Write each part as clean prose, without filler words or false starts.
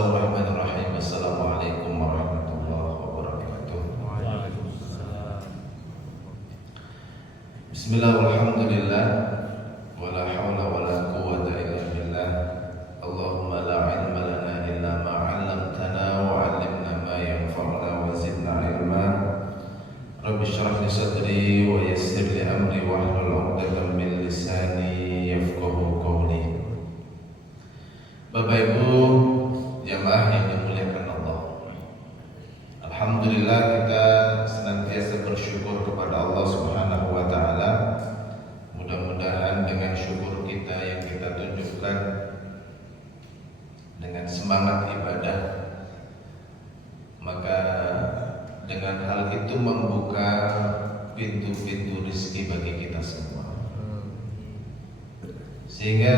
Bismillahirrahmanirrahim. Assalamualaikum warahmatullahi wabarakatuh. Bismillah walhamdulillah wala hawla wala quwwata illa billah. Allahumma la ilma lana illa ma 'allamtana wa 'allimna ma yanfa'una wa zidna ilma. Rabbi shrah li sadri wa yassir li amri wahlul 'uqdatam min lisani yafqahu qawli. Bapak Ibu jamaah yang dimuliakan Allah, alhamdulillah kita senantiasa bersyukur kepada Allah Subhanahu wa taala. Mudah-mudahan dengan syukur kita yang kita tunjukkan dengan semangat ibadah, maka dengan hal itu membuka pintu-pintu rezeki bagi kita semua. Sehingga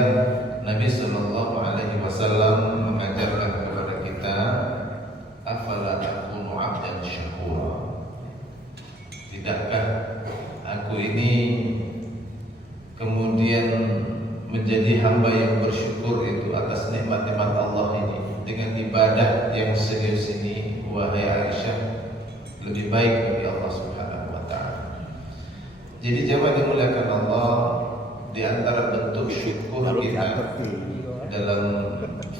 Nabi Sallallahu Alaihi Wasallam mengajarkan kepada kita, afala akunu abdan syakura. Tidakkah aku ini kemudian menjadi hamba yang bersyukur itu atas nikmat-nikmat Allah ini dengan ibadah yang serius ini, wahai Aisyah, lebih baik bagi Allah Subhanahu wa taala. Jadi jemaah dimuliakan Allah, di antara bentuk syukur kita dalam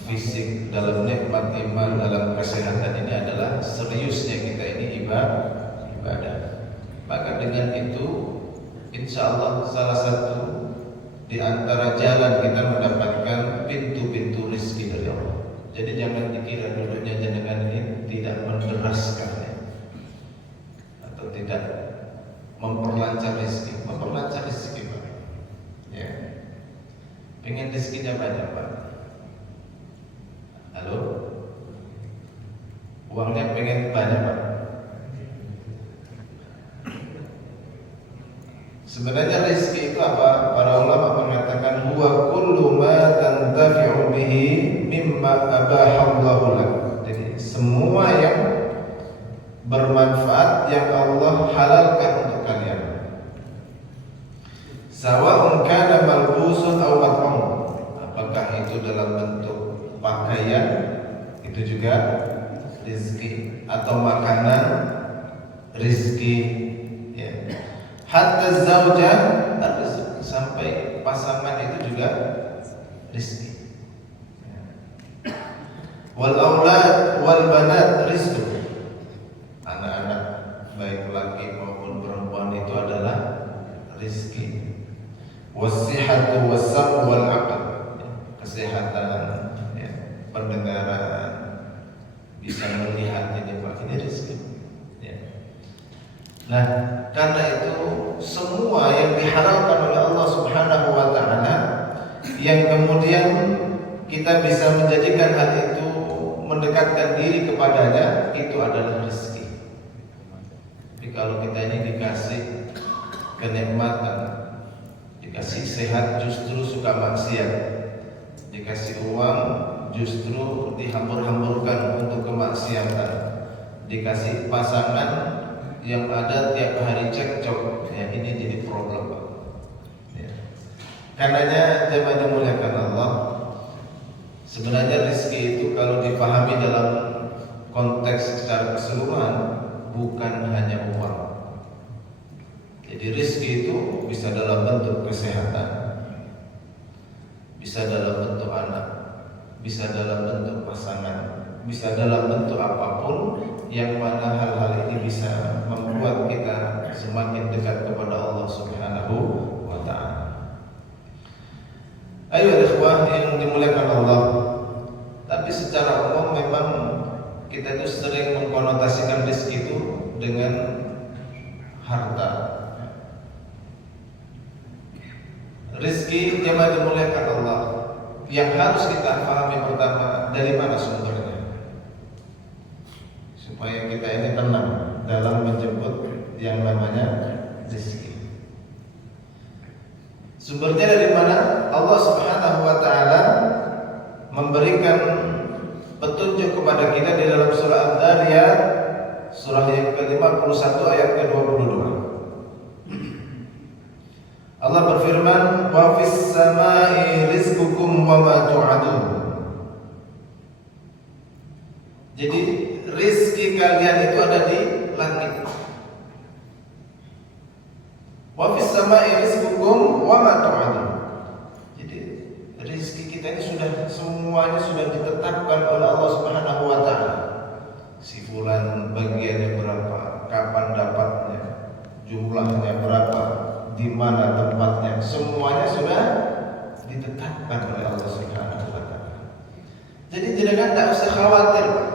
fisik, dalam nikmat iman, dalam kesehatan ini adalah seriusnya kita ini ibadah. Maka dengan itu insya Allah salah satu di antara jalan kita mendapatkan pintu-pintu rezeki dari Allah. Jadi jangan dikira dulunya jenengan ini tidak menderaskan atau tidak memperlancar rezeki. Memperlancar rezeki Pak. Ya. Pengen rezekinya banyak Pak. Halo? Uangnya pengen banyak Pak. Sebenarnya rezeki itu apa? Para ulama mengatakan huwa kullu ma tantafi'u bihi mimma abahallahu lak. Jadi semua yang bermanfaat yang Allah halalkan untuk kalian. Sawa'un kana malbusun aw mat'um. Apakah itu dalam bentuk pakaian, itu juga rezeki, atau makanan, rezeki, ya. Hatta zaujah, sampai pasangan itu juga rezeki. Wal aulad wal banat rizqu. Anak-anak baik laki maupun perempuan itu adalah rezeki. Wasihatu wasam wal aql, kesehatan, ya, pendengaran, bisa melihat, ini Pak, ini rezeki. Ya. Nah, karena itu semua yang dihalalkan oleh Allah Subhanahu wa taala, yang kemudian kita bisa menjadikan hal itu mendekatkan diri kepadanya, itu adalah rezeki. Tapi kalau kita ini dikasih kenikmatan, dikasih sehat justru suka maksiat, dikasih uang justru dihambur-hamburkan untuk kemaksiatan, dikasih pasangan yang ada tiap hari cekcok, ya ini jadi problem Pak. Ya. Karenanya jemaah dimuliakan Allah, sebenarnya rezeki itu kalau dipahami dalam konteks secara keseluruhan bukan hanya uang. Jadi rezeki itu bisa dalam bentuk kesehatan, bisa dalam bentuk anak, bisa dalam bentuk pasangan, bisa dalam bentuk apapun, yang mana hal-hal ini bisa membuat kita semakin dekat kepada Allah Subhanahu wa taala. Ayo ikhwah yang dimuliakan Allah. Tapi secara umum memang kita itu sering mengkonotasikan rezeki itu dengan harta. Rezeki jemaah dimuliakan Allah, yang harus kita pahami pertama, dari mana sumbernya, supaya kita ini tenang dalam menjemput yang namanya rezeki. Sumbernya dari mana? Allah Subhanahu wa taala memberikan petunjuk kepada kita di dalam surah Ad-Dariyat, surah yang ke-51 ayat ke-22. Allah berfirman, wa fis samai rizqukum wa ma tu'adun. Jadi rizki kalian itu ada di langit. Wa fis sama'i rizqukum wa ma tu'adun. Jadi rizki kita ini semuanya sudah ditetapkan oleh Allah Subhanahu wa taala. Si fulan bagiannya berapa, kapan dapatnya, jumlahnya berapa, di mana tempatnya, semuanya sudah ditetapkan oleh Allah Subhanahu wa taala. Jadi jenengan tak usah khawatir, Pak.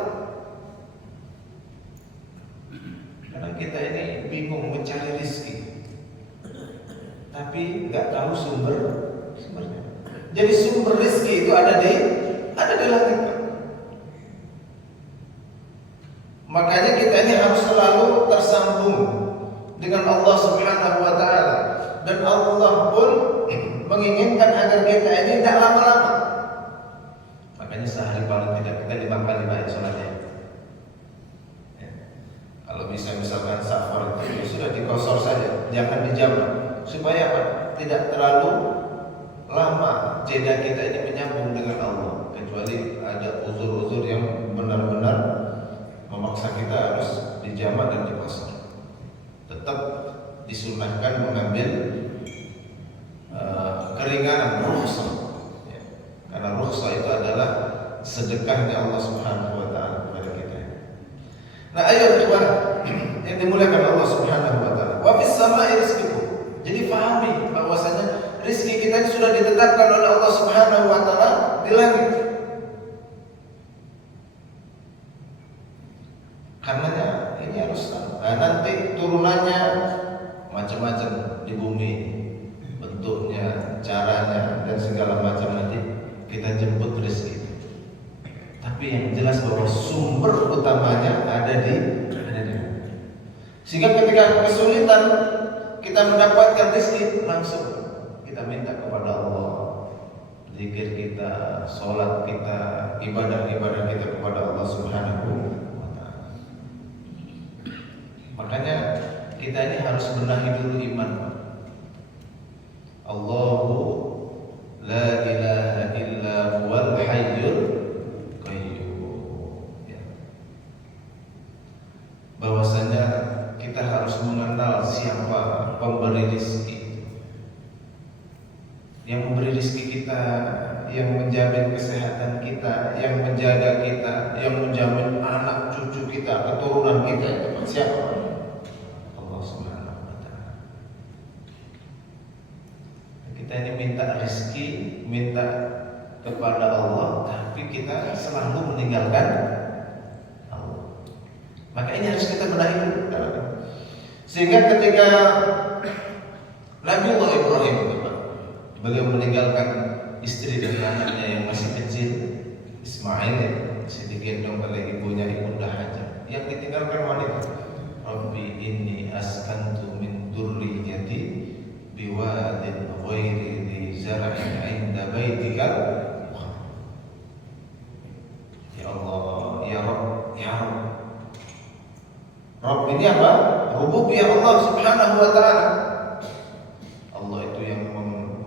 Karena kita ini bingung mencari rizki, tapi nggak tahu sumbernya. Jadi sumber rizki itu ada di langit. Makanya kita ini harus selalu tersambung dengan Allah Subhanahu wa taala, dan Allah pun menginginkan agar kita ini tidak lama-lama. Makanya sehari paling tidak kita 5 kali baca salatnya. Ya. Kalau misalkan safar itu sudah dikosor saja, jangan dijamak, supaya apa? Tidak terlalu lama jeda kita ini menyambung dengan Allah, kecuali ada uzur-uzur yang benar-benar memaksa kita harus dijamak dan dikosor. Tetap disunahkan mengambil keringanan rukhsah, ya. Karena rukhsah itu adalah sedekahnya Allah Subhanahu wa taala kepada kita. Nah, ayo coba yang dimuliakan Allah Subhanahu wa taala. Wa fis sama'i rizqukum. Jadi pahami bahwasanya rezeki kita ini sudah ditetapkan oleh Allah Subhanahu wa taala di langit. Karenanya ini harus nanti turunannya macam-macam di bumi, bentuknya, caranya, dan segala macam nanti kita jemput rezeki. Tapi yang jelas bahwa sumber utamanya ada di sehingga ketika kesulitan kita mendapatkan rezeki, langsung kita minta kepada Allah, zikir kita, sholat kita, ibadah-ibadah kita kepada Allah Subhanahu wa taala. Makanya kita ini harus benahi dulu iman. Allahu la ilaha illa huwal hayyul qayyum. Ya. Bahwasanya kita harus mengenal siapa pemberi rezeki. Yang memberi rezeki kita, yang menjamin kesehatan kita, yang menjaga kita, yang menjamin anak cucu kita, keturunan kita, itu siapa? Allah Subhanahu wa taala. Kita ini minta rezeki, minta kepada Allah, tapi kita selalu meninggalkan Allah. Maka ini harus kita benahi dulu. Sehingga ketika Nabiullah Ibrahim, beliau meninggalkan istri dan anaknya yang masih kecil, Ismail, masih digendong oleh ibunya, Ibunda Hajar, yang ditinggalkan wanita. Rabbi inni askantu min dzurriyyati biwadin ghairi dzi zar'in 'inda baitikal muharram. Ya Allah, ya Rabb, ya Rabb. Rabb ini apa? Rububiyah Allah Subhanahu wa taala. Allah itu yang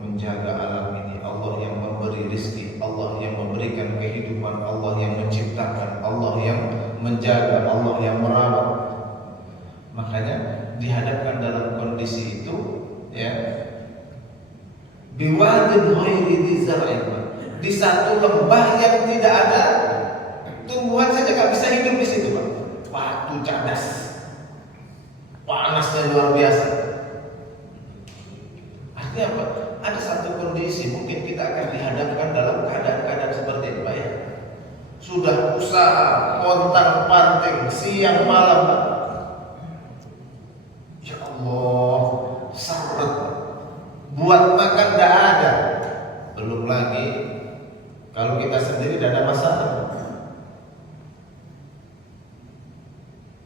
menjaga alam ini, Allah yang memberi rezeki, Allah yang memberikan kehidupan, Allah yang menciptakan, Allah yang menjaga, Allah yang merawat. Makanya dihadapkan dalam kondisi itu, ya, biwadin ghairi dzi zar'in, di satu lembah yang tidak ada tumbuhan saja, gak bisa hidup di situ, Pak. Waktu cadas, panasnya luar biasa. Artinya apa? Ada satu kondisi mungkin kita akan dihadapkan dalam keadaan-keadaan seperti itu, Pak, ya. Sudah usaha pontang-panting siang malam, Pak. Ya Allah, seret, buat makan tidak ada. Belum lagi kalau kita sendiri tidak ada masalah.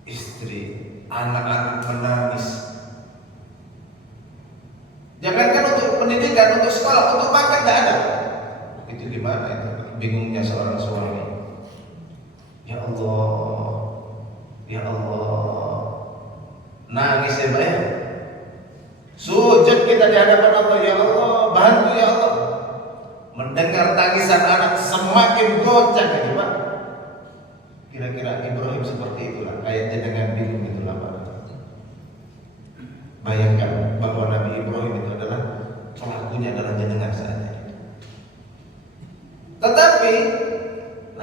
Istri, anak-anak menangis. Jangankan untuk pendidikan, untuk sekolah, untuk makan tidak ada. Itu gimana itu? Bingungnya seorang suami. Ya Allah, ya Allah, nangis ya, Pak, ya. Sujud kita di hadapan Allah, ya Allah, bantu ya Allah. Mendengar tangisan anak semakin goncang ya, Pak. Kira-kira Ibrahim seperti itulah, kayak jenengan bingung itulah Pak. Bayangkan bahwa Nabi Ibrahim itu adalah pelakunya adalah jenengan saat ini. Tetapi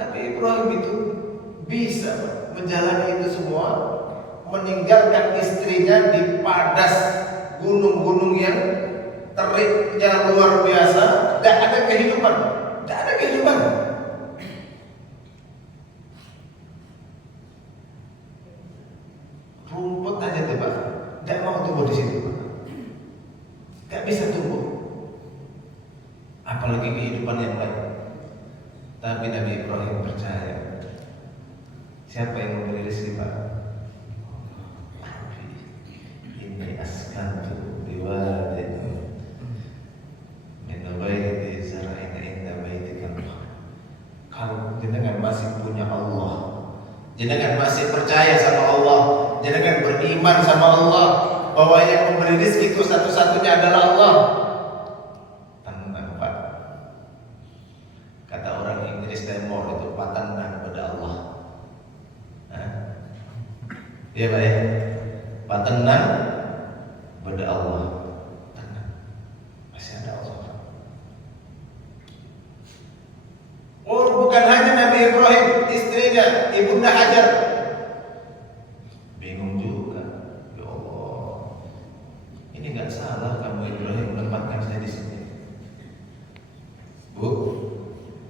Nabi Ibrahim itu bisa menjalani itu semua, meninggalkan istrinya di padas gunung-gunung yang teriknya luar biasa, tidak ada kehidupan, tidak ada kehidupan. Rumput aja tuh Pak, tidak mau tumbuh di situ Pak, tidak bisa tumbuh, apalagi kehidupan yang lain. Tapi Nabi Ibrahim percaya, siapa yang memberi rezeki Pak? Ini askantu biwadin min ghairi zar'in inda baitika. Kalau jenengan masih punya Allah, jenengan masih percaya sama Allah, jenengan beriman sama Allah bahwa yang memberi rezeki itu satu-satunya adalah Allah, tenang Pak. Kata orang Inggris Temor itu patenang pada Allah. Iya Pak ya, patenang pada Allah. Tenang, masih ada Allah. Oh, bukan hanya Nabi Ibrahim, istrinya Ibunda Hajar bingung juga. Ya Allah, ini nggak salah kamu Ibrahim menempatkan saya di sini. Bu,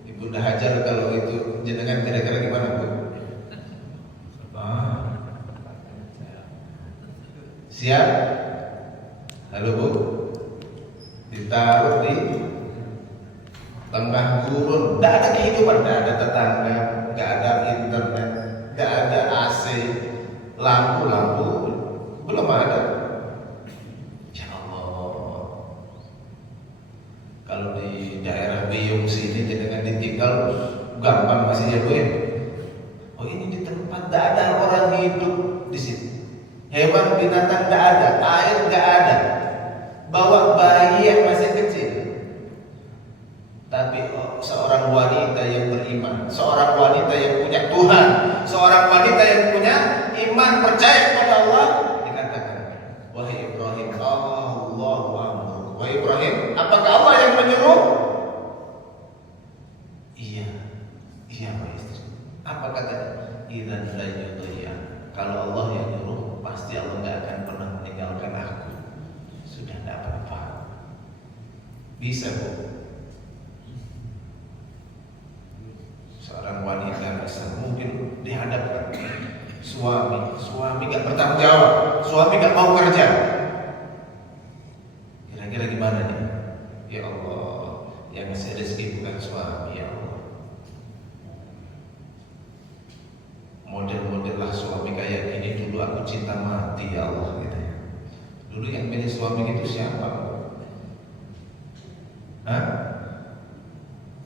Ibunda Hajar kalau itu jenengan kira-kira gimana Bu? Siap? Halo Bu, ditaruh di tengah gurun, tidak ada kehidupan, tidak ada tetangga, tidak ada internet, tidak ada AC, lampu belum ada. Ya Allah, kalau di daerah Beyong sini jangan ditinggal gampang masih ya Bu ya. Oh ini di tempat tidak ada orang hidup di sini, hewan binatang tidak ada, air tidak ada, bawa bayi yang masih kecil. Tapi seorang wanita yang beriman, seorang wanita yang punya Tuhan, seorang wanita yang punya iman, percaya kepada Allah, dikatakan, wahai Ibrahim, Allahu amruk. Wahai Ibrahim, apakah Allah yang menyuruh? Iya wahai istri. Apa katanya? Idzan la yudhiya. Kalau Allah yang nyuruh, pasti Allah tidak akan pernah meninggalkan aku. Sudah tidak apa-apa. Bisa Bu. Seorang wanita bisa mungkin dihadapkan suami gak bertanggung jawab, suami gak mau kerja. Kira-kira gimana nih? Ya Allah, yang ngasih rezeki bukan suami, ya Allah. Model-model lah suami kayak gini dulu aku cinta mati ya Allah gitu ya. Dulu yang pilih suami itu siapa? Hah?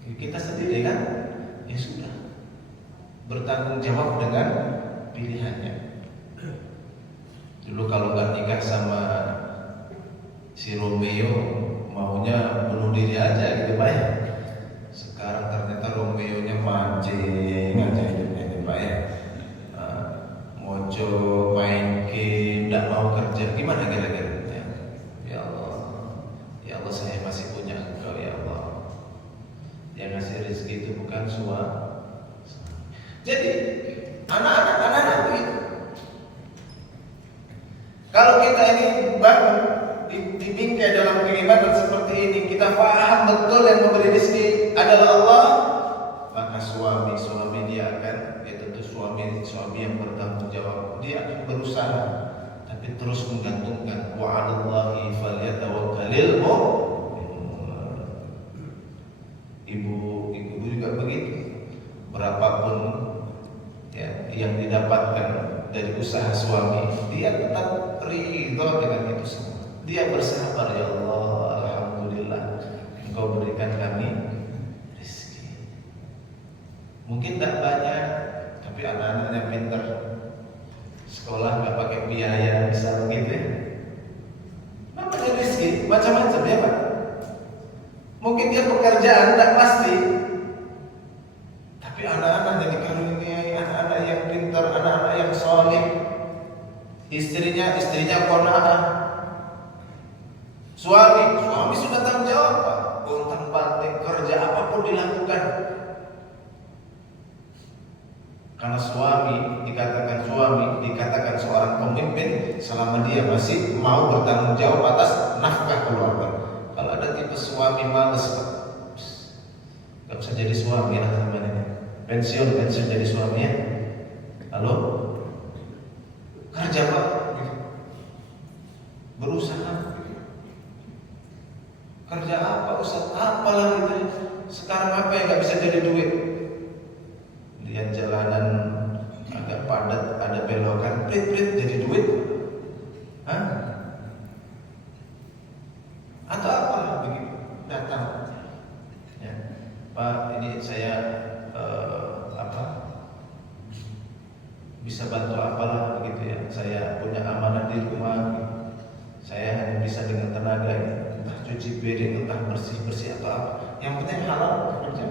Kita sendiri kan? Ya sudah, bertanggung jawab dengan pilihannya. Dulu kalau nggak nikah sama si Romeo, maunya bunuh diri aja gitu Pak ya. Sekarang ternyata Romeo-nya mancing aja hidupnya Pak ya. Mojo, main game, tidak mau kerja, gimana kira-kira? Ya Allah saya masih punya Engkau ya Allah. Yang ngasih rezeki itu bukan suami. Jadi anak-anak begitu. Kalau kita ini bangun dibingkai dalam keimanan seperti ini, kita paham betul yang memberi rezeki adalah Allah, maka suami dia akan, ya tentu suami yang bertanggung jawab, dia akan berusaha, tapi terus menggantungkan wa 'alallahi falyatawakkalul mu'minun. Ibu juga begitu. Berapapun ya, yang didapatkan dari usaha suami, dia tetap ridho dengan itu semua. Dia bersabar, ya Allah, alhamdulillah Engkau berikan kami rezeki. Mungkin tak banyak, tapi anak-anaknya pintar, sekolah nggak pakai biaya, bisa begitu ya. Namanya rezeki macam-macam ya Pak. Mungkin dia pekerjaan tidak pasti, tapi anak-anak yang dikaruniai anak-anak yang anak-anak yang soleh, istrinya qanaah. Suami sudah tanggung jawab, Pak. Pontang-panting kerja apapun dilakukan. Karena dikatakan seorang pemimpin selama dia masih mau bertanggung jawab atas nafkah keluarga. Kalau ada tipe suami males, Pak, gak usah jadi suami lah teman-teman. Pensiun jadi suami ya. Halo? Kerja, Pak. Berusaha. Kerja apa, Ustaz? Apalah itu. Sekarang apa yang gak bisa jadi duit? Lihat jalanan agak padat, ada belokan, prit jadi duit. Hah? Atau apa begitu? Datang. Ya. Pak, ini saya bisa bantu apalah begitu ya. Saya punya amanah di rumah. Saya hanya bisa dengan tenaga ini, entah cuci piring, entah bersih atau apa. Yang penting halal kerja.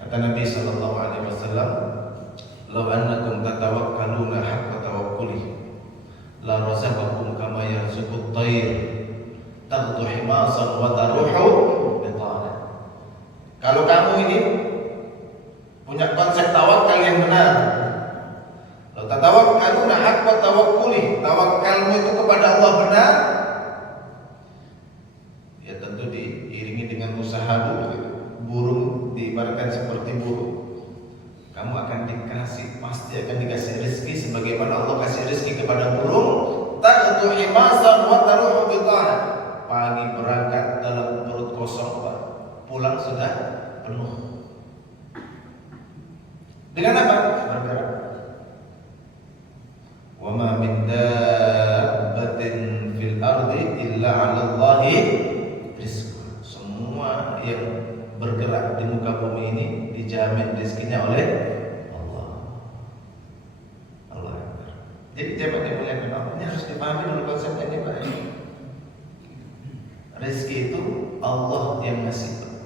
Kata Nabi sallallahu alaihi wasallam, "Law annakum tatawakkaluna haqqa tawakkuli, la razaqakum kama yarzuqut tayr, taghdu himasan wa taruhu bitana." Kalau kamu ini punya konsep tawakal yang benar, law tatawakkaluna haqqa tawakkuli, tawakalmu itu kepada Allah benar, ya tentu diiringi dengan usaha dulu. Burung diibaratkan seperti burung. Kamu akan pasti akan dikasih rezeki sebagaimana Allah kasih rezeki kepada burung. Taghdu himasan wa taruhu bitana. Pagi berangkat dalam perut kosong, Pak. Pulang sudah penuh. Dengan apa? Bergerak. Wa ma min dabbatin fil ardi illa 'ala Allahi rizquha. Semua yang bergerak di muka bumi ini dijamin rezekinya oleh Allah. Allah. Jadi jemaah yang dimuliakan Allah, ini harus dipahami dulu konsepnya ini, Pak. Rezeki itu Allah yang ngasih.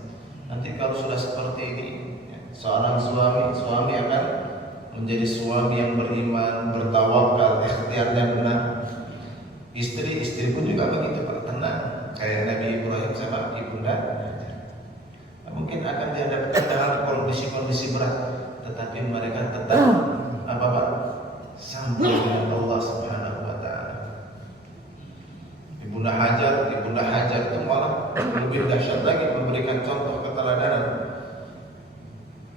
Nanti kalau sudah seperti ini, seorang suami akan menjadi suami yang beriman, bertawakal, ikhtiarnya benar. Istri pun juga begitu, Pak, tenang. Kayak Nabi Ibrahim sama ibunda. Mungkin akan dihadapkan dengan kondisi-kondisi berat, tetapi mereka tetap Pak? Sampai dengan Allah Subhanahu wa taala. Ibunda Hajar itu malah lebih dahsyat lagi, memberikan contoh keteladanan.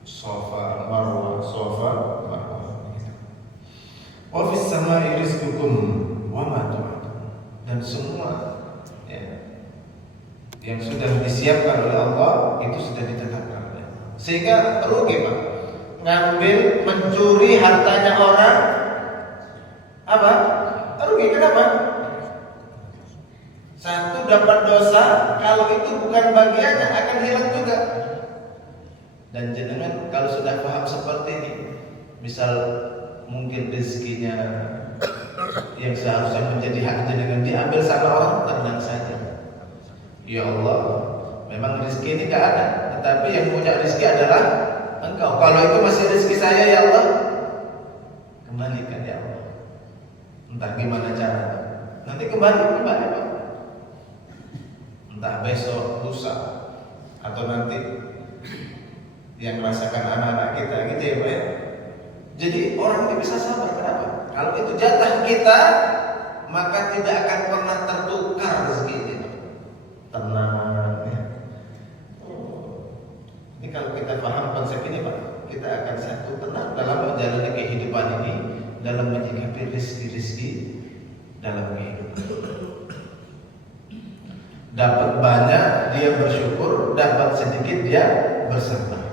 Safa Marwah. Wa fis samai rizqukum wa ma tu'adun. Dan semua yang sudah disiapkan oleh Allah itu sudah ditetapkan. Sehingga rugi, Pak, ngambil, mencuri hartanya orang, apa? Rugi. Kenapa? Satu, dapat dosa. Kalau itu bukan bagiannya akan hilang juga. Dan jenengan kalau sudah paham seperti ini, misal mungkin rezekinya yang seharusnya menjadi hak jenengan diambil sama orang, tenang saja. Ya Allah, memang rezeki ini gak ada, tetapi yang punya rezeki adalah Engkau. Kalau itu masih rezeki saya, ya Allah, kembalikan ya Allah. Entah gimana caranya, nanti kembali Pak. Entah besok, lusa, atau nanti yang merasakan anak-anak kita, gitu ya Pak. Jadi orang ini bisa sabar. Kenapa? Kalau itu jatah kita, maka tidak akan pernah tertukar rezeki ini. Tenang ya. Ini kalau kita paham konsep ini, Pak, kita akan satu tenang dalam menjalani kehidupan ini, dalam menyikapi rezeki dalam kehidupan. Dapat banyak dia bersyukur, dapat sedikit dia bersabar.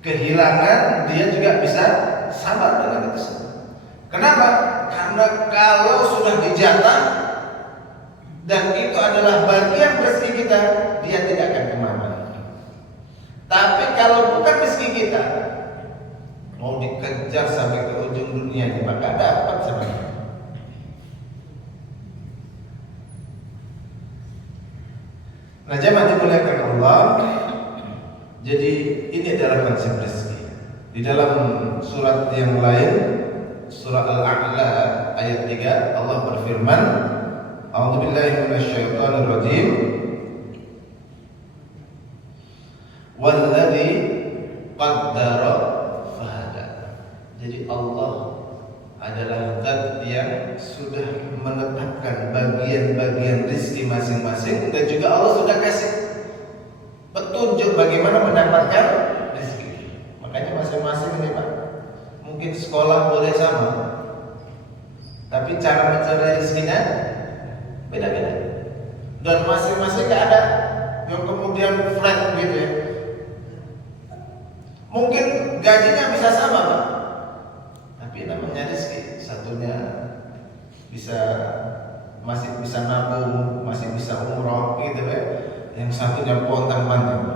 Kehilangan dia juga bisa sabar dengan itu semua. Kenapa? Karena kalau sudah dijatah dan itu adalah bagian rezeki kita, dia tidak akan kemana. Tapi kalau bukan rezeki kita, mau dikejar sampai ke ujung dunia, maka dapat sama kita. Nah, jemaah dimuliakan Allah. Jadi ini adalah konsep rezeki. Di dalam surat yang lain, surah Al-A'la ayat 3, Allah berfirman, A'udzubillahi minasyaitonir rajim. Walladzi qaddara fahada. Jadi Allah adalah zat yang sudah menetapkan bagian-bagian rezeki masing-masing, dan juga Allah sudah kasih petunjuk bagaimana mendapatkan rezeki. Makanya masing-masing ini Pak, mungkin sekolah boleh sama, tapi cara mencari rezekinya beda-beda. Dan masing-masing gak ada yang kemudian flat gitu ya. Mungkin gajinya bisa sama Pak, tapi namanya rezeki, satunya masih bisa nabung, masih bisa umroh gitu ya. Yang satunya pontang-panting.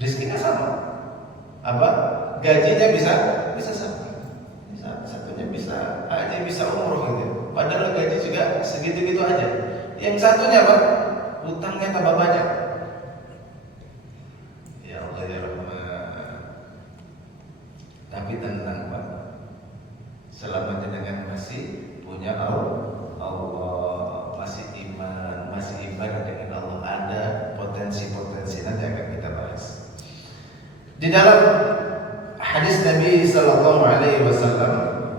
Rezekinya sama. Apa? Gajinya bisa sama. Satunya bisa haji, bisa umroh gitu. Padahal gaji juga segitu-gitu aja. Yang satunya Pak, hutangnya tambah banyak. Ya Allah ya Rahman. Tapi tenang Pak, selama jenengan masih punya Allah, masih iman, masih ibadah dengan Allah, ada potensi-potensi nanti akan kita bahas. Di dalam hadis Nabi Sallallahu Alaihi Wasallam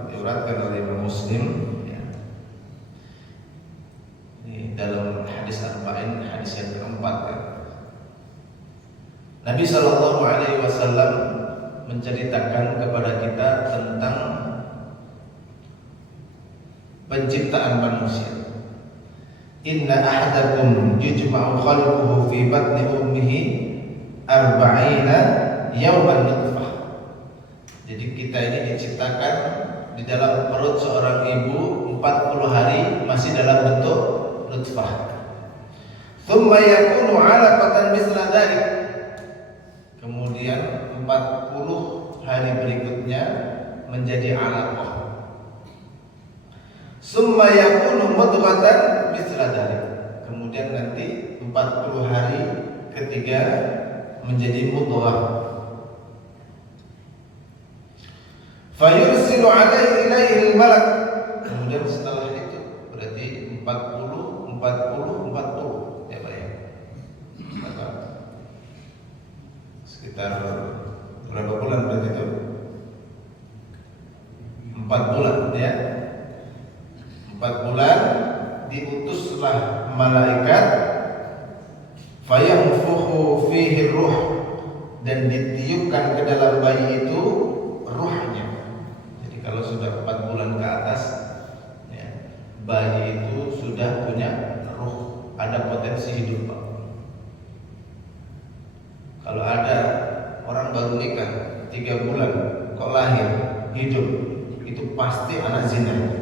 diriwayatkan oleh Imam Muslim, ya. Ini dalam hadis Arba'in, hadis yang keempat kan. Nabi Sallallahu Alaihi Wasallam menceritakan kepada kita tentang penciptaan manusia. Inna ahadakum yujma'u khalquhu fi batni ummihi arba'ina yawman nutfah. Jadi kita ini diciptakan di dalam perut seorang ibu 40 hari masih dalam bentuk nutfah. Tsumma yakunu 'alaqatan misla dzalik. Kemudian 40 hari berikutnya menjadi 'alaqah. Summa yakunu mudghatan misla dzalik. Kemudian nanti 40 hari ketiga menjadi mudghah. Fayursilu ilaihi al-malak. Kemudian setelah itu berarti 40 ya Pak ya. Maka sekitar berapa bulan berarti itu? 4 bulan ya. 4 bulan diutuslah malaikat fayanfukhu fihi ruh, dan ditiupkan ke dalam bayi itu ruhnya. Jadi kalau sudah 4 bulan ke atas ya, bayi itu sudah punya ruh, ada potensi hidup Pak. Kalau ada orang baru nikah 3 bulan kok lahir hidup, itu pasti anak zina.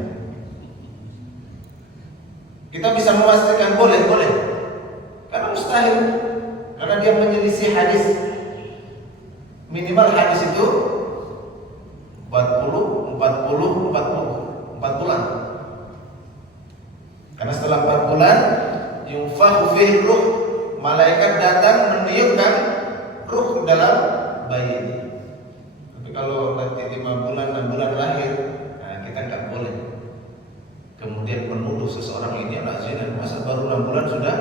Kita bisa memastikan boleh, karena mustahil, karena dia menyelisih hadis. Minimal hadis itu 4 bulan. Karena setelah 4 bulan yunfakhu fihi ruh, malaikat datang meniupkan ruh dalam bayi ini. Tapi kalau nanti 5 bulan, 6 bulan lahir, nah kita nggak boleh kemudian menuduh seseorang ini anak zina, masa baru 6 bulan sudah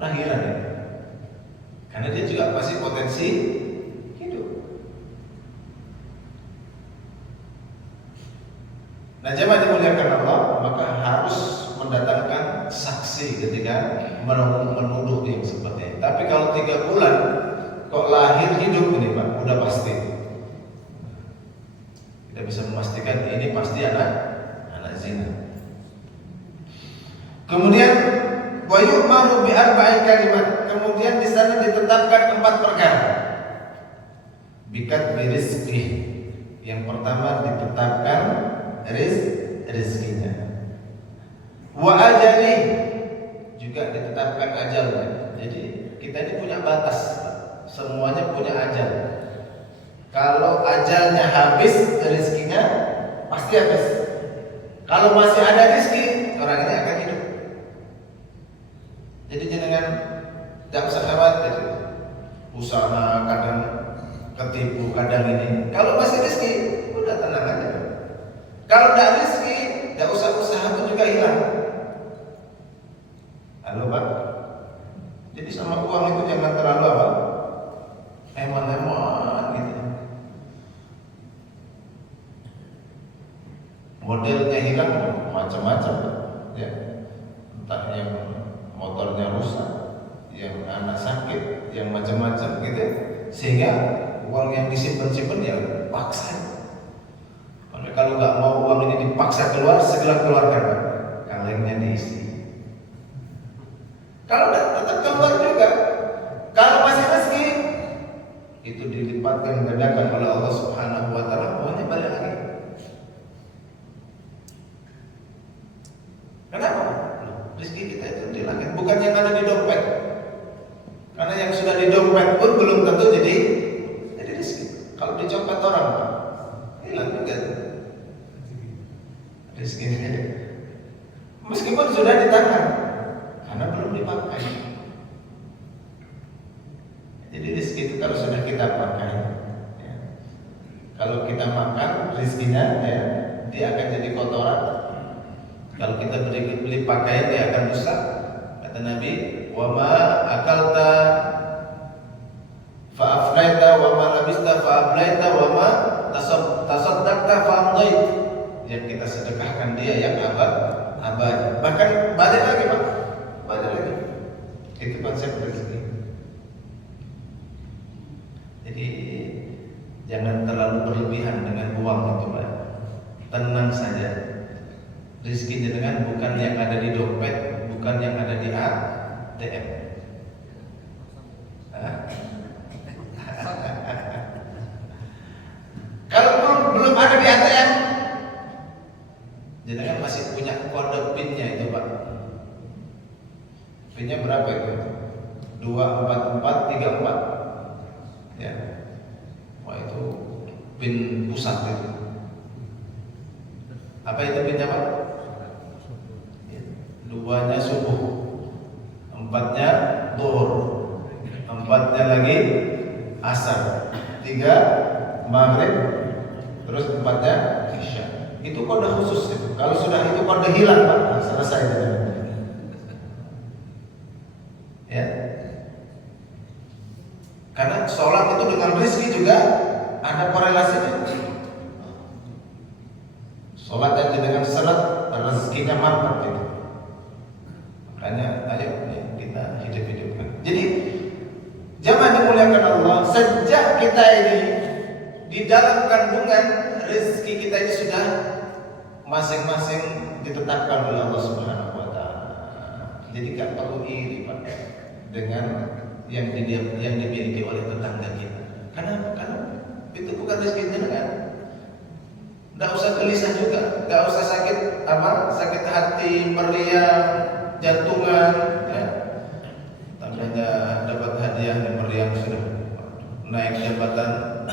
lahiran ya? Karena dia juga pasti potensi hidup. Nah, jemaah dimuliakan Allah, maka harus mendatangkan saksi ketika menuduh yang seperti ini. Tapi kalau 3 bulan kok lahir hidup ini Pak, udah pasti. Kita bisa memastikan ini pasti anak zina. Kemudian wa yu'maru bi arba'i kalimat. Kemudian di sana ditetapkan 4 perkara. Bikat rizqi. Yang pertama ditetapkan rezekinya. Wa ajali, juga ditetapkan ajalnya. Jadi kita ini punya batas, semuanya punya ajal. Kalau ajalnya habis, rezekinya pasti habis. Kalau masih ada rezeki, orang ini akan hidup. Jadi jangan tidak usah khawatir. Usaha kadang ketipu kadang ini. Kalau masih rezeki, udah tenang aja. Kalau tidak rezeki, tidak usah usaha pun juga hilang. Halo Pak. Jadi sama uang itu jangan terlalu apa? Emon-emon gitu. Modelnya hilang macam-macam, ya. Entah yang motornya rusak, yang anak sakit, yang macam-macam gitu. Sehingga uang yang disimpan-simpan ya paksa. Kalau nggak mau uang ini dipaksa keluar, segera keluarkan, kalengnya diisi. Kalau tetap keluar juga, kalau masih rezeki itu dilipatkan gandakan oleh Allah Subhanahu Wa Taala, uangnya balik lagi. Kenapa? Rezeki kita itu di langit, bukan yang ada di dompet. Karena yang sudah di dompet pun belum tentu jadi rezeki. Kalau dicopet orang, hilang juga rezekinya. Meskipun sudah di tangan, karena belum dipakai. Jadi rezeki itu kalau sudah kita pakai, ya. Kalau kita makan rezekinya, ya, dia akan jadi kotoran. Kalau kita beli pakaian, dia akan rusak. Kata Nabi, wa ma akalta fa afnaita wa ma labista fa ablaita wa ma tasaddaqta fa amdait. Yang kita sedekahkan dia yang abadi. Bahkan balik lagi Pak. Balik lagi. Itu konsep rezeki. Jadi jangan terlalu berlebihan dengan uang itu Pak. Tenang saja. Rezeki jenengan bukan yang ada di dompet, bukan yang ada di ATM. Kalau belum ada di ATM, jenengan masih punya kode PIN-nya itu Pak. PIN-nya berapa itu? 24434. Ya. Wah itu PIN pusat itu. Apa itu PIN-nya Pak? 2-nya subuh, 4-nya zuhur, 4-nya lagi asar, 3 maghrib, terus 4-nya isya. Itu kode khusus itu. Kalau sudah itu kode hilang Pak, nah, selesai. Ya. Karena sholat itu dengan rezeki juga ada korelasinya. Sholat yang dengan salat rezekinya mantap gitu. Makanya ayo kita hidup-hidupkan. Jadi jamaah dimuliakan Allah, sejak kita ini di dalam kandungan rezeki kita ini sudah masing-masing ditetapkan oleh Allah Subhanahu Wa Taala. Jadi gak perlu iri Pak dengan yang dimiliki oleh tetangga kita. Karena itu bukan rezeki jenengan. Nggak usah gelisah juga, nggak usah sakit hati, meriang, jantungan, ya. Tandanya dapat hadiah dan meriang sudah naik jabatan,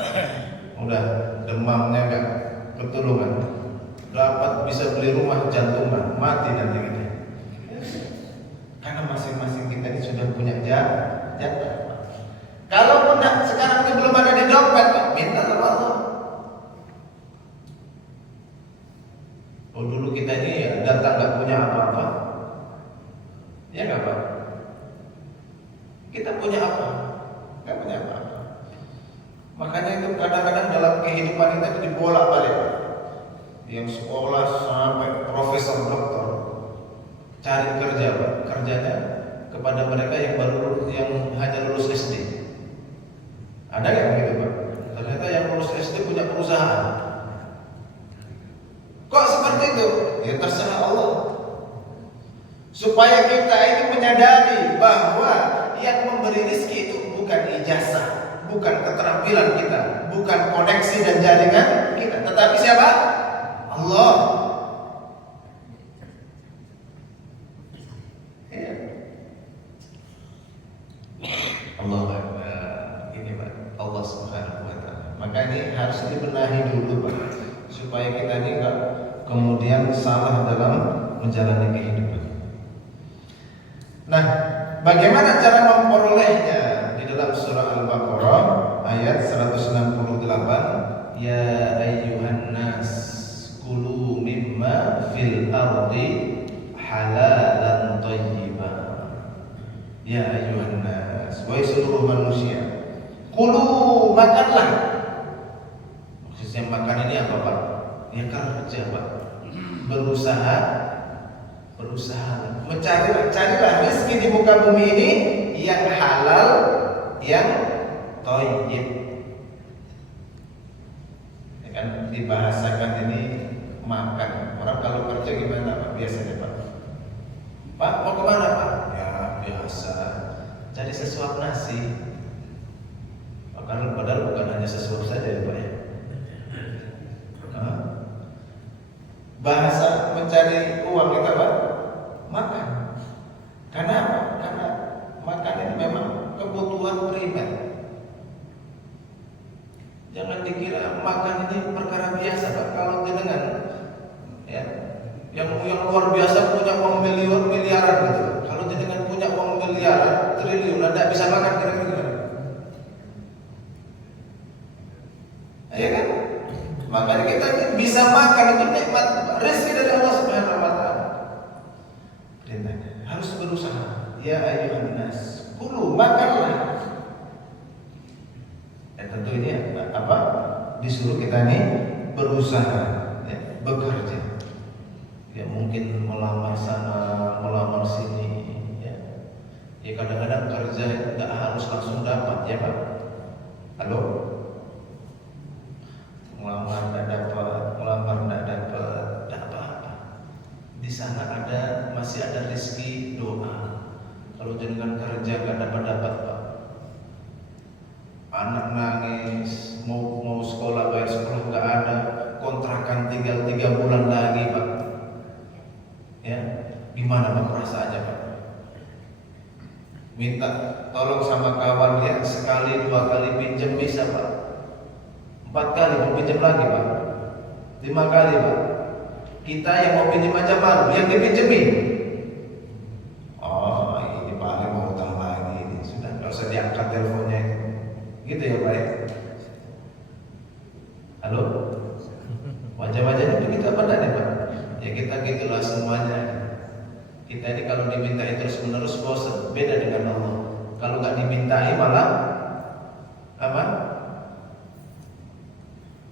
udah demamnya nggak ketulungan, dapat bisa beli rumah jantungan, mati nanti kita. Karena masing-masing kita ini sudah punya jatah. Kalaupun sekarang ini belum ada di dompet, minta sama Allah. Oh dulu kita ini datang nggak punya apa-apa, ya nggak Pak? Kita punya apa? Nggak punya apa-apa. Makanya itu kadang-kadang dalam kehidupan kita itu dibolak-balik. Yang sekolah sampai profesor doktor cari kerja Pak, kerjanya kepada mereka yang hanya lulus SD. Ada nggak begitu Pak? Ternyata yang lulus SD punya perusahaan. Kok seperti itu? Ya terserah Allah. Supaya kita ini menyadari bahwa yang memberi rezeki itu bukan ijazah, bukan keterampilan kita, bukan koneksi dan jaringan kita, tetapi siapa? Allah. Ya. Allah ini Pak, Allah Subhanahu Wa Taala. Maka ini harus dibenahi dulu Pak, supaya kita ini enggak kemudian salah dalam menjalani kehidupan. Nah, bagaimana cara memperolehnya? Di dalam surah Al-Baqarah ayat 168, ya ayyuhan nas kulu mimma fil ardi halalan thayyiban. Ya ayyuhan nas, wahai seluruh manusia, kulu, makanlah. Maksudnya makan ini apa Pak? Ya kerja Pak, berusaha carilah rezeki di muka bumi ini yang halal, yang thayyib. Ya kan dibahasakan ini makan. Orang kalau kerja gimana Pak biasanya Pak? Pak mau kemana Pak? Ya biasa, cari sesuap nasi. Padahal bukan hanya sesuap saja ya Pak ya. Bahasa mencari uang kita Pak, makan. Karena apa? Karena makan ini memang kebutuhan primer. Jangan dikira makan ini perkara biasa Pak. Kalau jenengan ya, yang luar biasa punya uang miliaran gitu. Kalau jenengan punya uang miliaran, triliun, tidak bisa makan kira-kira. Ya kan? Makanya kita bisa makan itu nikmat, rezeki dari Allah Subhanahu wa taala. Harus berusaha. Ya ayyuhan nas, kulu, makanlah. Dan tentu ini apa? Disuruh kita nih berusaha, ya, bekerja. Ya mungkin melamar sana, melamar sini, ya. Ya kadang-kadang kerja nggak harus langsung dapat, ya Pak. Halo? Melamar tidak dapat, tidak apa-apa. Di sana masih ada rezeki doa. Kalau jenengan kerja nggak dapat Pak, anak nangis, mau sekolah, bayar sekolah nggak ada, kontrakan tinggal 3 bulan lagi Pak. Ya, gimana Pak perasaannya Pak? Minta tolong sama kawan ya, sekali 2 kali pinjam bisa Pak. 4 kali mau pinjam lagi Pak, 5 kali Pak. Kita yang mau pinjam aja malu, yang dipinjemin, oh ini paling mau utang lagi ini. Sudah nggak usah diangkat teleponnya itu. Gitu ya Pak. Halo, wajah-wajahnya begitu apa enggak nih Pak? Ya kita gitulah semuanya. Kita ini kalau dimintai terus menerus bosan. Beda dengan Allah. Kalau nggak dimintai malah apa?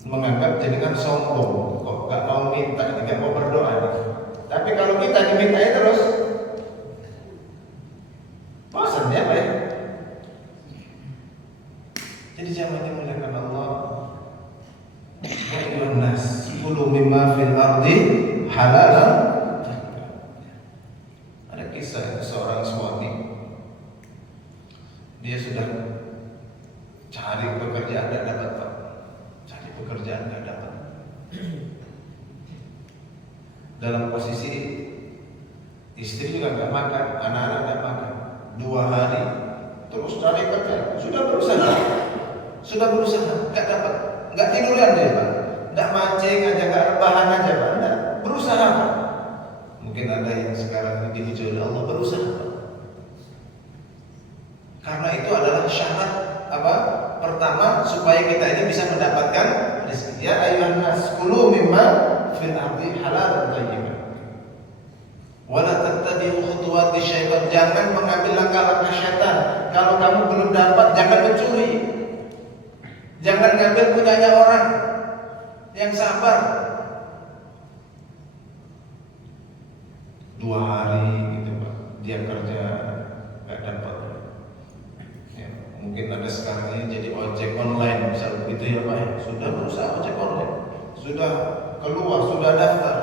Menganggap jadikan sombong, kok gak mau minta, gak mau berdoa. Tapi kalau kita dimintai terus, bosan ya Pak ya. Jadi jangan dimuliakan Allah. Ya ayyuhan nas, kulu mimma fil ardi halalan. Ada kisah seorang suami, dia sudah cari pekerjaan tidak dapat Pak. Pekerjaan nggak dapat. Dalam posisi istri juga nggak makan, anak-anak nggak makan, 2 hari terus cari kerja. Sudah berusaha, nggak dapat, nggak tiduran dia Pak, nggak mancing aja, nggak rebahan aja Pak, nggak berusaha Pak. Mungkin ada yang sekarang diuji oleh Allah, berusaha Pak. Karena itu adalah syarat apa? Pertama supaya kita ini bisa mendapatkan rezeki. Ya ayyuhan nas kulu mimma fil ardi halalan thayyiban. Wala tattabi'u khutuwati syaitan. Jangan mengambil langkah-langkah syaitan. Kalau kamu belum dapat, jangan mencuri. Jangan ngambil punyanya orang. Yang sabar. 2 hari gitu Pak, dia kerja nggak dapat. Mungkin ada sekarang ini jadi ojek online, misal begitu ya Pak. Sudah berusaha ojek online, sudah keluar, sudah daftar,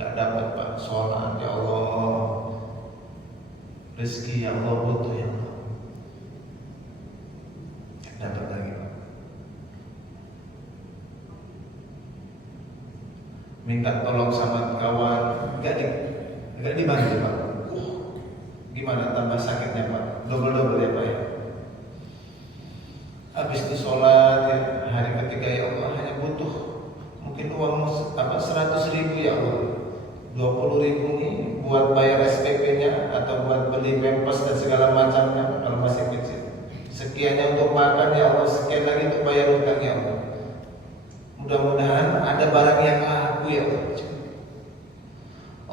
nggak dapat Pak. Sholat ya Allah, rezeki ya Allah, butuh ya Allah, dapat lagi Pak. Minta tolong sama kawan, nggak dibantu Pak. Gimana tambah sakitnya Pak? Double ya Pak ya. Habis itu sholat ya, hari ketiga ya Allah hanya butuh mungkin uang 100.000 ya Allah, 20.000 nih buat bayar SPP-nya atau buat beli pampers dan segala macamnya kalau masih kecil. sekiannya untuk makan ya Allah, sekian lagi untuk bayar hutang ya Allah. Mudah-mudahan ada barang yang laku ya Allah.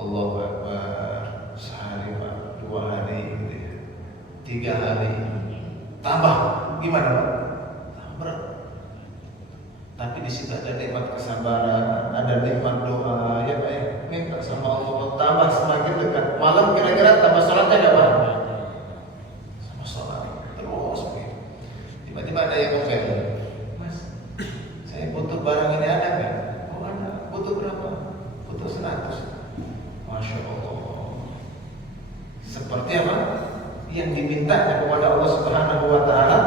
Allahu Akbar. Sehari Pak, 2 hari gitu ya, 3 hari tambah gimana Pak? Tambah. Tapi di situ ada nikmat kesabaran, ada nikmat doa ya Pak ya. Minta sama Allah tambah semakin dekat. Malam kira-kira tambah sholatnya enggak Pak? Sama sholat terus begitu. Tiba-tiba ada yang ngomel, Mas, saya butuh barang ini ada nggak? Oh ada. Butuh berapa? Butuh 100. Masya Allah. Seperti apa? Yang diminta kepada Allah Subhanahu wa Ta'ala,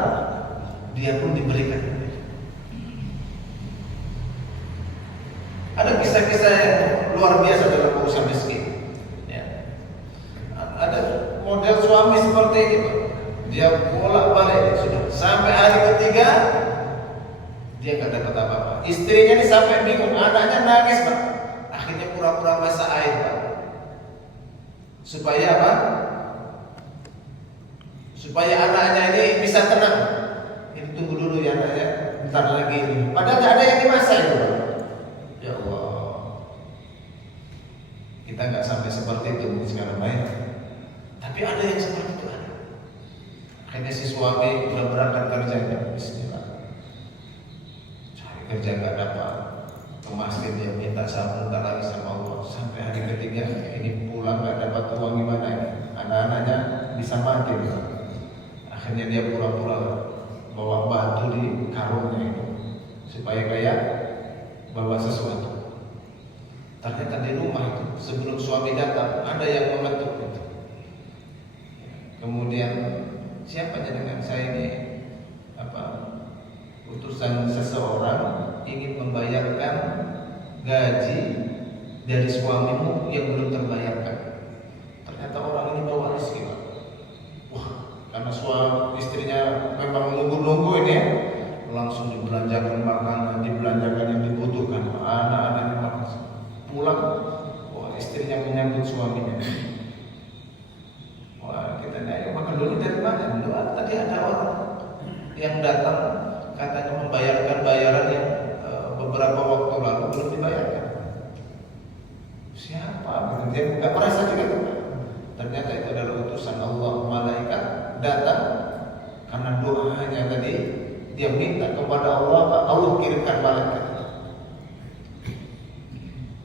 dia pun diberikan. Ada kisah-kisah yang luar biasa dalam urusan miskin. Ya. Ada model suami seperti ini, Pak. Dia bolak-balik sudah sampai hari ketiga dia nggak dapat apa-apa. Istrinya ini sampai bingung, anaknya nangis Pak. Akhirnya pura-pura basah air Pak. Supaya apa? Supaya anaknya ini bisa tenang. Ini tunggu dulu ya anaknya, bentar lagi ini. Padahal nggak ada yang dimasak itu Pak. Ya Allah, kita nggak sampai seperti itu sekarang baik. Tapi ada yang seperti itu ada. Akhirnya si suami udah berangkat kerja, Bismillah. Cari kerja nggak dapat, ke masjid dia minta minta lagi sama Allah. Sampai hari ketiga ini pulang nggak dapat uang gimana ini? Anak-anaknya bisa mati. Akhirnya dia pura-pura bawa batu di karungnya itu supaya kayak bawa sesuatu. Ternyata di rumah itu sebelum suami datang ada yang mengetuk itu. Kemudian siapanya dengan saya ini utusan seseorang ingin membayarkan gaji dari suamimu yang belum terbayarkan. Ternyata orang ini bawa rezeki Pak. Wah, karena suami istrinya memang nunggu-nunggu ini ya, langsung dibelanjakan makanan, dibelanjakan yang dibutuhkan, anak-anaknya makan. Pulang, wah istrinya menyambut suaminya. Wah kita nanya makan dulu dari mana? Doa tadi ada orang yang datang katanya membayarkan bayaran yang beberapa waktu lalu belum dibayarkan. Siapa? Dia nggak merasa juga tuh. Ternyata itu adalah utusan Allah, malaikat datang karena doanya tadi. Dia minta kepada Allah, Allah kirimkan malaikat.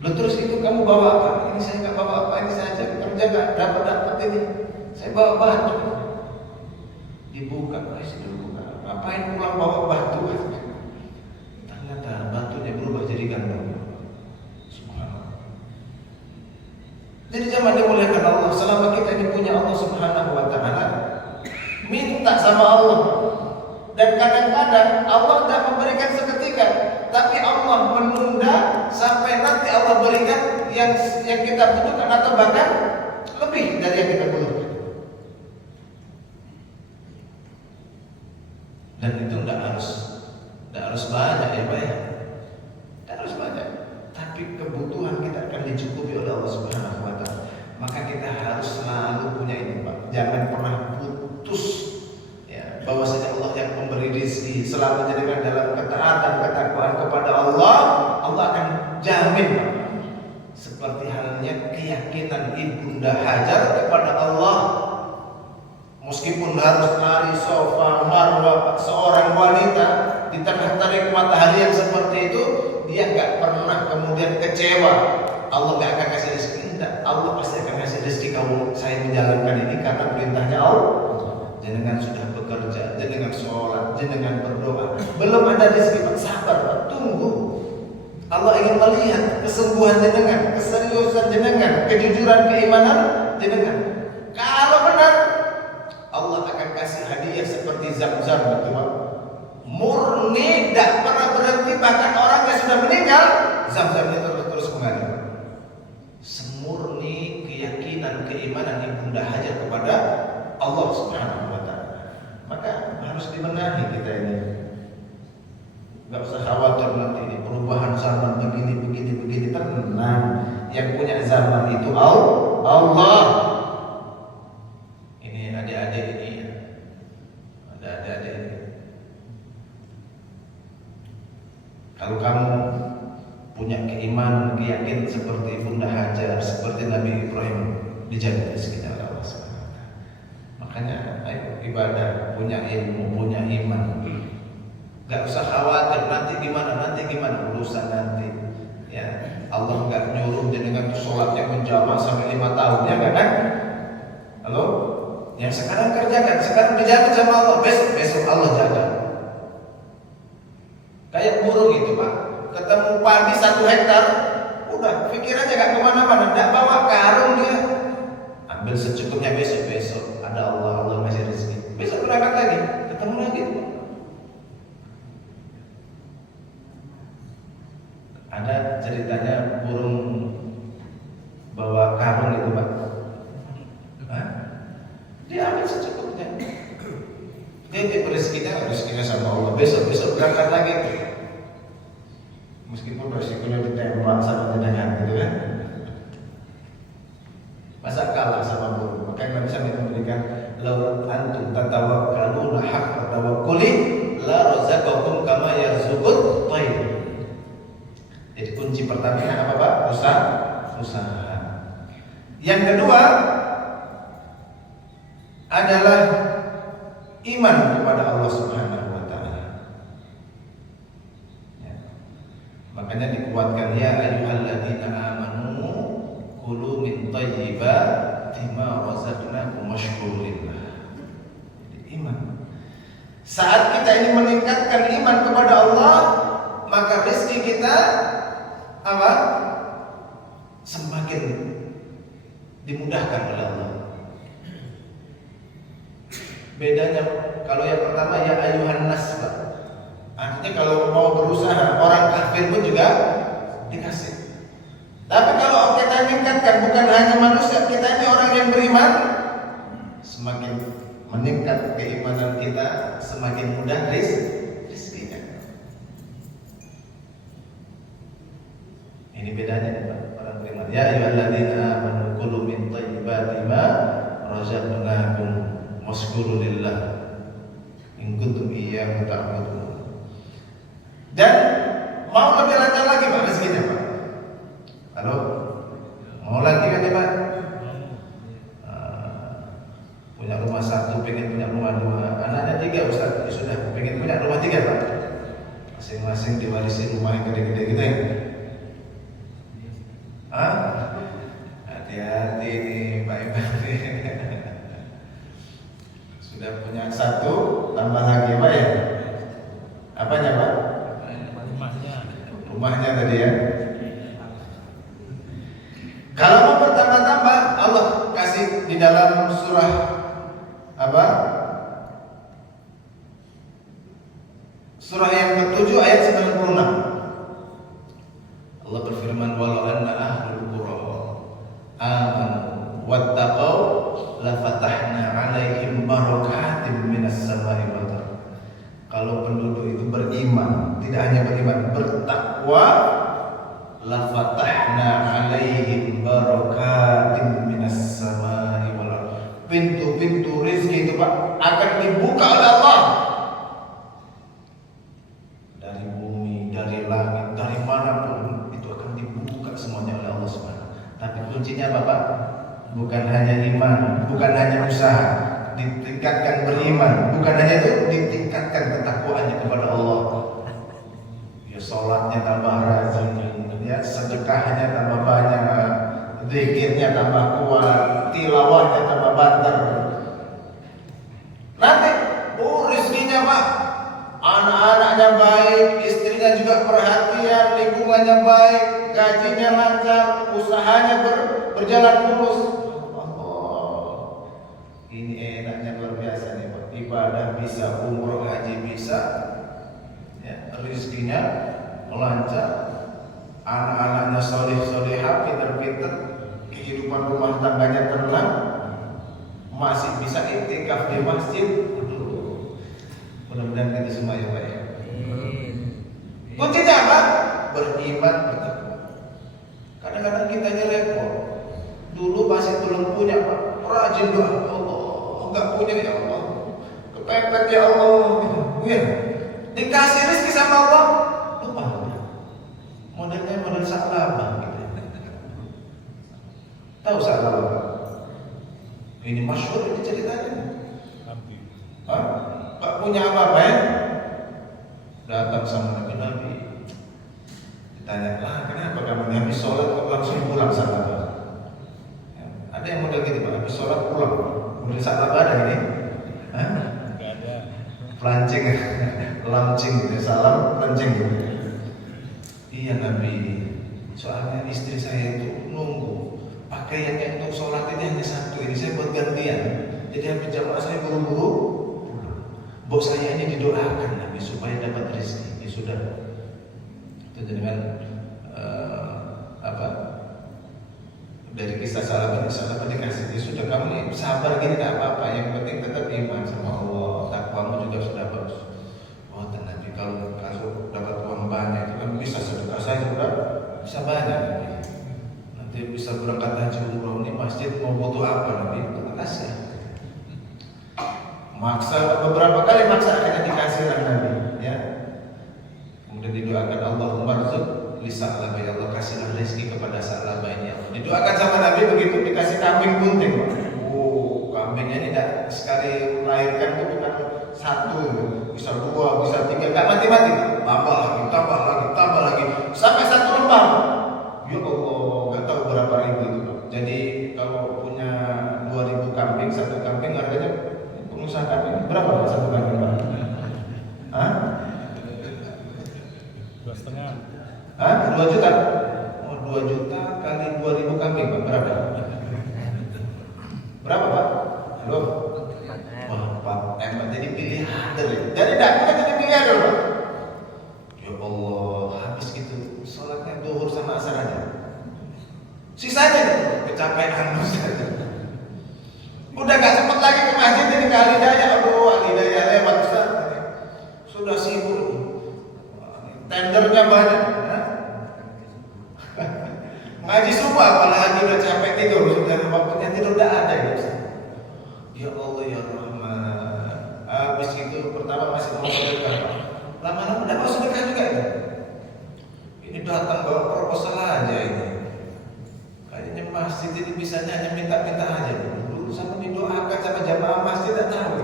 Lalu terus itu kamu bawa apa? Ini saya nggak bawa apa, ini saja kerja nggak dapat ini. Saya bawa batu. Dibuka, dibuka. Ngapain pulang bawa batu? Ternyata batunya berubah jadi gandum. Subhanallah. Jadi jangan dimuliakan Allah. Selama kita ini punya Allah Subhanahu wa Ta'ala, minta sama Allah. Dan kadang-kadang Allah tidak memberikan seketika, tapi Allah menunda sampai nanti Allah berikan yang kita butuhkan atau bahkan lebih dari yang kita butuhkan. Dan itu tidak harus banyak ya Pak ya, tidak harus banyak, tapi kebutuhan kita akan dicukupi oleh Allah Subhanahu wa Ta'ala. Maka kita harus selalu punya ini Pak, jangan pernah putus. Bahwasanya Allah yang memberi rezeki, selalu menjadikan dalam ketaatan, ketakwaan kepada Allah, Allah akan jamin. Seperti halnya keyakinan Ibunda Hajar kepada Allah. Meskipun harus lari Safa Marwah, seorang wanita di tengah terik matahari yang seperti itu, dia nggak pernah kemudian kecewa. Allah nggak akan kasih rezeki, tidak. Allah pasti akan kasih rezeki kamu. Saya menjalankan ini karena perintahnya Allah. Jenengan sudah bekerja, jenengan sholat, jenengan berdoa, belum ada rezeki Pak, sabar Pak, tunggu. Allah ingin melihat kesungguhan jenengan, keseriusan jenengan, kejujuran keimanan jenengan. Kalau benar, Allah akan kasih hadiah seperti Zam-Zam betul Pak. Murni, tidak pernah berhenti, bahkan orang yang sudah meninggal, Zam-Zam itu terus mengalir. Semurni keyakinan keimanan Ibunda Hajar kepada Allah Subhanahu wa Ta'ala. Maka harus dibenahi kita ini. Gak usah khawatir nanti ini perubahan zaman begini tenang. Yang punya zaman itu Allah. Ini adik-adik ini ya. Ada adik-adik seperti Bunda Hajar, seperti Nabi Ibrahim dijaga rezekinya oleh Allah SWT. Makanya ayo ibadah, punya ilmu, punya iman. Gak usah khawatir nanti gimana urusan nanti. Ya, Allah gak nyuruh jenengan sholatnya menjawab sampai 5 tahun, ya kan? Halo? Yang sekarang kerjakan, sekarang dijaga sama Allah, besok Allah jaga. Kayak burung itu Pak, ketemu padi 1 hektar, udah pikirannya gak kemana-mana, gak bawa karung dia. Ambil secukupnya, besok ada Allah masih rezeki. Besok berangkat lagi, ketemu lagi. Ada ceritanya burung bawa karung itu Pak. Dia ambil secukupnya. Dia rezekinya sama Allah. Besok berangkat lagi. Meskipun resikonya ditembak sama jenengan gitu kan. Masa kalah sama burung? Makanya Nabi SAW memberikan law antum tatawakkaluna haqqa tawakkuli la razaqakum kama yarzuqut tayr. Jadi kunci pertamanya apa Pak? Usaha. Yang kedua adalah iman kepada Allah Subhanahu wa taala. Ya. Makanya dikuatkan ya ayyuhalladzina amanu kulu min thayyibati ma razaqnakum washkurulillah. Jadi iman. Saat kita ini meningkatkan iman kepada Allah, maka rezeki kita apa? Semakin dimudahkan oleh Allah. Bedanya kalau yang pertama ya ayuhan nas, Pak. Artinya kalau mau berusaha, orang kafir pun juga dikasih. Tapi kalau kita meningkatkan bukan hanya manusia, kita ini orang yang beriman, semakin meningkat keimanan kita, semakin mudah rezekinya. Ini bedanya Pak, orang beriman. Ya ayyuhalladzina amanu kulu min thayyibati ma razaqnakum washkurulillah in kuntum iyyahu ta'budun. Dan mau lebih lancar lagi Pak rezekinya Pak. Halo? Mau lagi kan ya Pak? Punya rumah 1, pengen punya rumah 2, anaknya 3 Ustaz, ya sudah pengen punya rumah 3 Pak. Masing-masing diwarisi rumah yang gede-gede gitu ya. Hati-hati nih Pak Iman. Sudah punya 1, tambah lagi Pak ya? Apanya Pak? Rumahnya tadi ya. Kalau mau bertambah-tambah, Allah kasih di dalam surah apa? Surah yang ke-7 ayat 96. Allah berfirman walau anna ahlul qura amanu wattaqau la fatahna 'alaihim barakatim minas samai wal ardh. Kalau penduduk itu beriman, tidak hanya beriman, bertakwa, la fatahna 'alaihim barakatim minas samai wal ardh. Pintu-pintu rezeki itu Pak akan dibuka oleh Allah. Dari bumi, dari langit, dari manapun itu akan dibuka semuanya oleh Allah Subhanahu. Tapi kuncinya apa Pak? Bukan hanya iman, bukan hanya usaha, ditingkatkan beriman, bukan hanya itu, ditingkatkan ketakwaannya kepada Allah. Ya sholatnya tambah rajin, ya sedekahnya tambah banyak, zikirnya tambah kuat, tilawahnya tambah banter. Nanti rezekinya Pak, anak-anaknya baik, istrinya juga perhatian, lingkungannya baik, gajinya lancar, usahanya berjalan mulus. Ini enaknya luar biasa nih Pak. Ibadah bisa, umroh haji bisa, ya, rezekinya lancar, anak-anaknya soleh-solehah, pinter-pinter, kehidupan rumah tangganya tenang, masih bisa iktikaf di masjid. Aduh, mudah-mudahan kita semua ya Pak ya. Kuncinya apa? Beriman, bertakwa. Kadang-kadang kita ini repot. Dulu masih belum punya Pak, rajin doa, ya Allah, enggak punya ya Allah, kepepet ya Allah, ya. Dikasih rezeki sama Allah, lupa. Modelnya model saklabah gitu. Tahu Sa'labah? Ini masyhur ini ceritanya. Hah? Gak punya apa-apa ya? Datang sama Nabi. Ditanya, kenapa kamu habis sholat kok langsung pulang Sa'labah? Ya, ada yang model gitu Pak, habis sholat pulang. Model Sa'labah ada ini? Hah? Gak ada. Pelancing, lancing gitu, salam pelancing gitu. Iya Nabi, soalnya istri saya itu nunggu pakaiannya untuk sholat ini hanya satu, ini saya buat gantian. Jadi habis jamaah saya buru-buru. Bok saya ini didoakan Nabi supaya dapat rezeki. Ya sudah. Itu dengan dari kisah Sa'labah dikasih. Ya sudah, kamu nih sabar gini tak apa-apa. Yang penting tetap iman sama Allah. Takwamu juga sudah bagus. Oh Nabi, kalau dapat uang banyak itu kan bisa sedekah. Saya juga bisa banyak Nabi. Nanti bisa berangkat haji umroh, ini masjid mau butuh apa Nabi? Terima kasih. Maksa beberapa kali maksa akhirnya dikasih oleh Nabi, ya. Kemudian didoakan Allahumma rzuq li Sa'labah, ya Allah kasihlah rezeki kepada Sa'labah ini. Didoakan sama Nabi begitu dikasih kambing bunting. Oh, kambingnya ini tidak sekali melahirkan itu bukan satu, bisa dua, bisa tiga, nggak mati-mati. Tambah lagi, sampai satu lembah. Ya Allah, nggak tahu berapa ribu itu. Jadi kalau punya 2000 kambing, satu kambing harganya pengusaha kambing berapa satu kambing Pak? Hah? 2,5. Hah? 2 juta? Oh, 2 juta kali 2000 kambing Pak, berapa? Berapa Pak? Halo? Wah Pak, jadi pilihan dari dakwah jadi pilihan dulu Pak. Ya Allah, habis gitu sholatnya duhur sama asar aja. Sisanya kecapean saja. Udah gak sempet lagi ke masjid ini ke Al-Hidayah. Aduh, Al-Hidayah lewat Ustaz. Sudah sibuk. Tendernya banyak. Ngaji subuh apalagi udah capek tidur. Sudah waktunya tidur udah ada ya Ustaz. Ya Allah ya Rahman. Habis itu pertama masih mau sedekah. Lama-lama udah mau sedekah juga ya. Ini datang bawa proposal aja ini. Kayaknya masjid ini bisanya hanya minta-minta aja. Dulu sama didoakan sama jamaah masjid tidak tahu.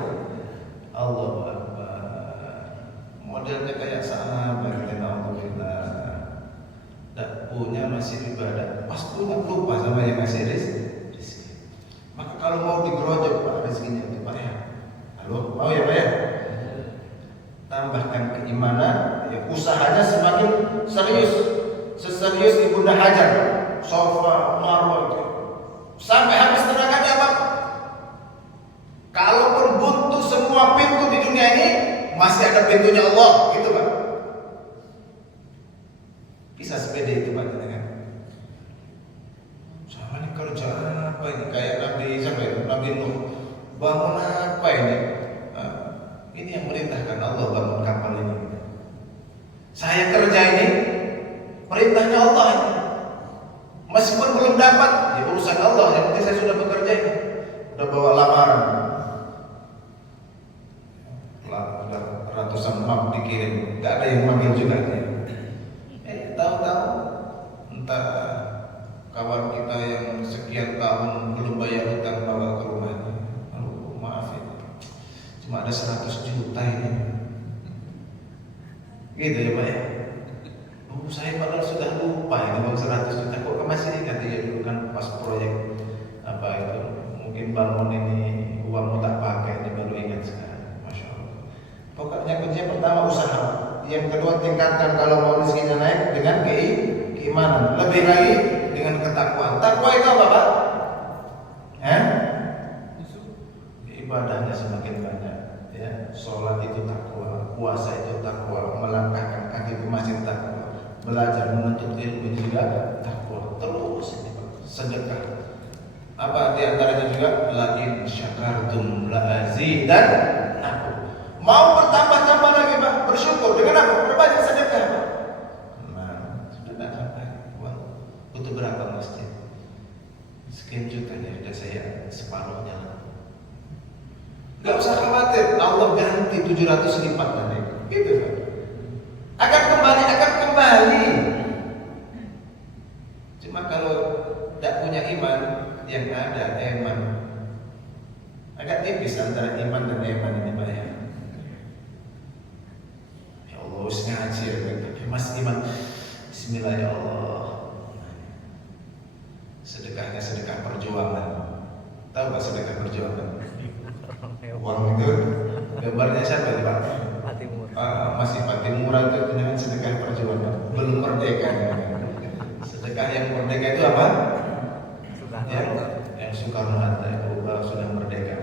Allahu Akbar. Modelnya kayak Sa'labah gitu. Alhamdulillah. Tak punya masih ibadah. Pas punya lupa sama yang ngasih rezeki. Maka kalau mau digerojok Pak rezekinya itu Pak ya. Halo, mau ya Pak ya? Tambahkan keimanan, ya, usahanya semakin serius, seserius Ibunda Hajar, sofa, marwah itu, sampai habis tenaganya Pak. Kalaupun buntu semua pintu di dunia ini, masih ada pintunya Allah, gitu Pak. Bisa sepeda itu Pak, kan? Sama ini kerja apa ini? Kayak Nabi siapa itu? Nabi Nuh. Bangun apa ini? Ini yang merintahkan Allah bangun kapal ini. Saya kerja ini, perintahnya Allah ini. Meskipun belum dapat, ya urusan Allah. Yang penting saya sudah bekerja ini. Udah bawa lamaran. Udah ratusan map dikirim. Gak ada yang manggil juga. Tahu-tahu entah kawan kita yang sekian tahun belum bayar hutang bawa ke rumahnya. Aduh, maaf ya. Cuma ada 100 juta ini. Gitu ya Pak ya. Oh, saya padahal sudah lupa ini uang 100 juta. Kok masih ingat ya dulu kan pas proyek apa itu. Mungkin bangun ini uang tak pakai ini baru ingat sekarang. Masya Allah. Pokoknya kuncinya pertama usaha. Yang kedua tingkatkan kalau mau rezekinya naik dengan keimanan. Lebih lagi dengan ketakwaan. Takwa itu apa Pak? Ibadahnya semakin banyak. Ya, sholat itu takwa, puasa itu takwa, melangkahkan kaki ke masjid takwa, belajar menuntut ilmu juga takwa. Terus sedekah. Apa diantaranya juga? La in syakartum la azidannakum. Mau bertambah-tambah lagi Pak, bersyukur dengan apa? Berbanyak sedekah Pak. Nah, sudah tak sampai. Butuh berapa masjid? Sekian juta ya, sudah saya separuhnya lah. Gak usah khawatir, Allah ganti 700 lipat nanti. Gitu Pak. Akan kembali. Cuma kalau tidak punya iman, yang ada eman. Agak tipis antara iman dan eman ini Pak ya. Ya Allah, harus ngaji ya Mas iman. Bismillah ya Allah. Sedekahnya sedekah perjuangan. Tahu gak sedekah perjuangan? Uang itu gambarnya siapa itu Pak? Masih Patimura itu dengan sedekah perjuangan. Belum merdeka. Sedekah yang merdeka itu apa? Yang Soekarno-Hatta itu sudah merdeka.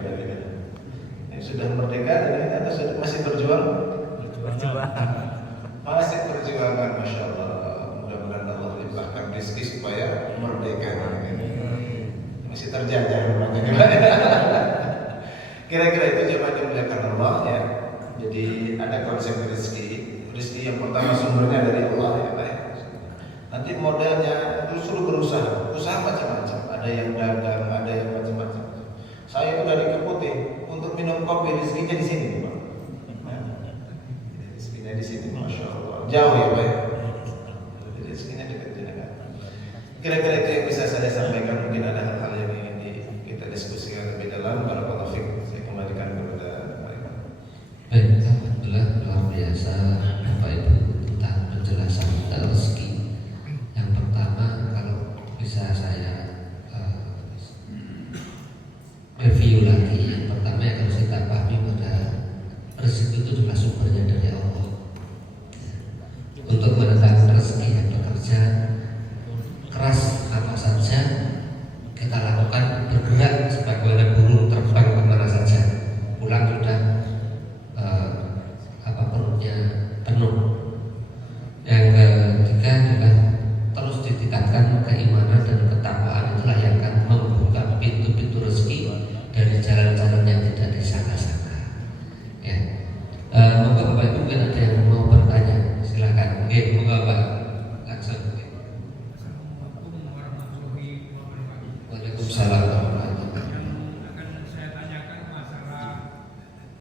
Yang sudah merdeka dan masih berjuang. Masih perjuangan, masya Allah. Mudah-mudahan Allah limpahkan rezeki supaya merdeka. Masih terjajah rumahnya. Kira-kira itu jemaah dimuliakan Allah ya. Jadi ada konsep rezeki. Rezeki yang pertama sumbernya dari Allah ya Pak. Nanti modelnya justru berusaha, usaha macam-macam. Ada yang dagang, ada yang macam-macam. Saya itu dari Keputih untuk minum kopi, rezekinya di sini Pak. Rezekinya di sini, masya Allah. Jauh ya Pak. Rezekinya dekat dengan. Kira-kira itu yang bisa saya sampaikan. Mungkin ada hal-hal yang ingin kita diskusikan lebih dalam. Barakallahu fiik. Saya kembalikan kepada mereka. Baik, alhamdulillah luar biasa Bapak Ibu tentang penjelasan rezeki. Yang pertama, kalau bisa saya review lagi